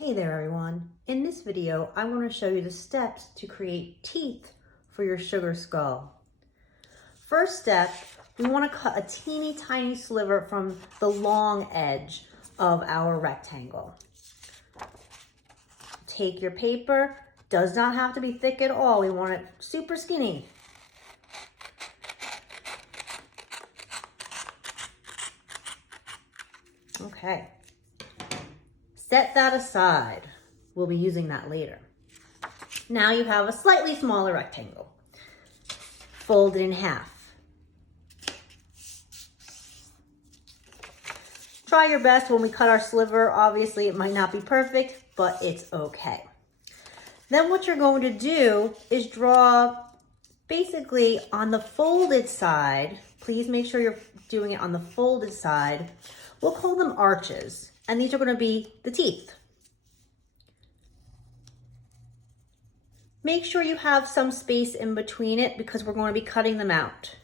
Hey there everyone. In this video, I'm going to show you the steps to create teeth for your sugar skull. First step, we want to cut a teeny tiny sliver from the long edge of our rectangle. Take your paper, does not have to be thick at all. We want it super skinny. Okay. Set that aside. We'll be using that later. Now you have a slightly smaller rectangle. Fold it in half. Try your best when we cut our sliver. Obviously, it might not be perfect, but it's okay. Then what you're going to do is draw basically on the folded side. Please make sure you're doing it on the folded side. We'll call them arches, and these are going to be the teeth. Make sure you have some space in between it because we're going to be cutting them out.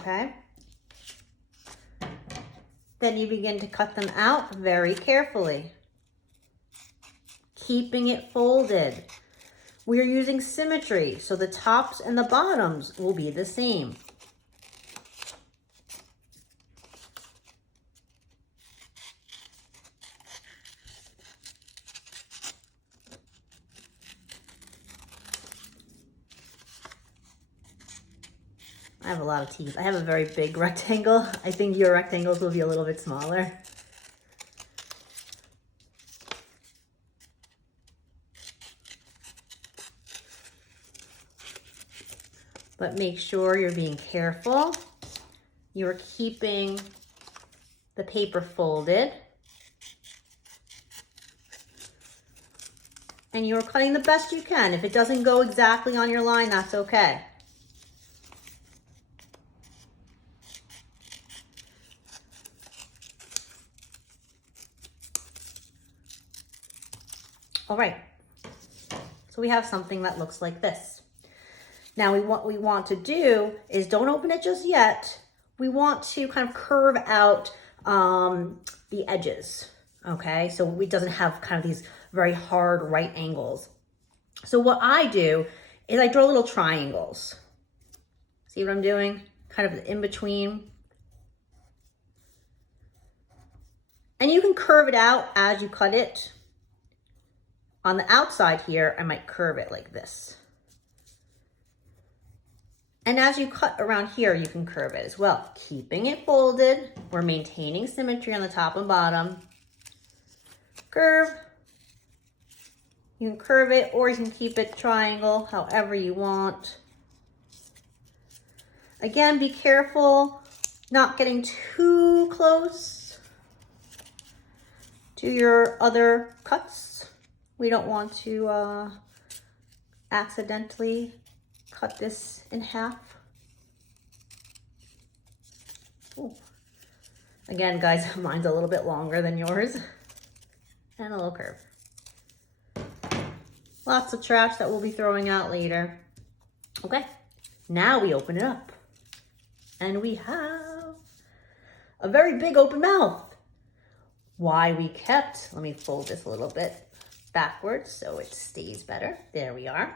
Okay. Then you begin to cut them out very carefully, keeping it folded. We are using symmetry, so the tops and the bottoms will be the same. I have a lot of teeth. I have a very big rectangle. I think your rectangles will be a little bit smaller. But make sure you're being careful. You're keeping the paper folded. And you're cutting the best you can. If it doesn't go exactly on your line, that's okay. All right, so we have something that looks like this. Now what we want to do is don't open it just yet. We want to kind of curve out the edges, okay? So it doesn't have kind of these very hard right angles. So what I do is I draw little triangles. See what I'm doing? Kind of in between. And you can curve it out as you cut it. On the outside here, I might curve it like this. And as you cut around here, you can curve it as well. Keeping it folded, we're maintaining symmetry on the top and bottom. Curve. You can curve it or you can keep it triangle, however you want. Again, be careful not getting too close to your other cuts. We don't want to accidentally cut this in half. Ooh. Again, guys, mine's a little bit longer than yours. And a little curve. Lots of trash that we'll be throwing out later. Okay, now we open it up. And we have a very big open mouth. Why we kept, let me fold this a little bit backwards so it stays better. There we are.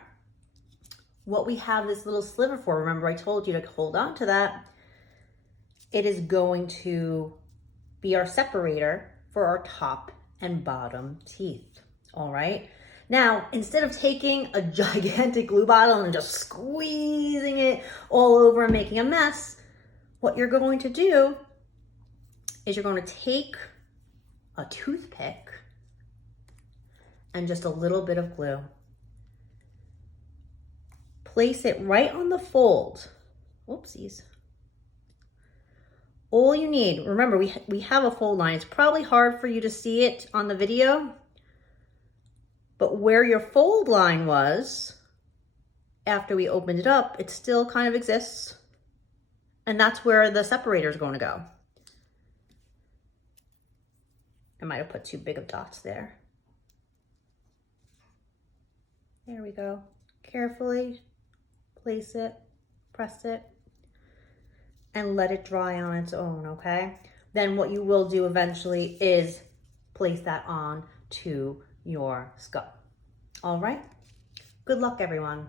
What we have this little sliver for, remember I told you to hold on to that. It is going to be our separator for our top and bottom teeth, all right? Now, instead of taking a gigantic glue bottle and just squeezing it all over and making a mess, what you're going to do is you're going to take a toothpick and just a little bit of glue. Place it right on the fold. Whoopsies. All you need, remember we have a fold line. It's probably hard for you to see it on the video, but where your fold line was, after we opened it up, it still kind of exists. And that's where the separator is going to go. I might have put too big of dots there. There we go. Carefully place it, press it, and let it dry on its own, okay? Then what you will do eventually is place that on to your skull. All right? Good luck, everyone.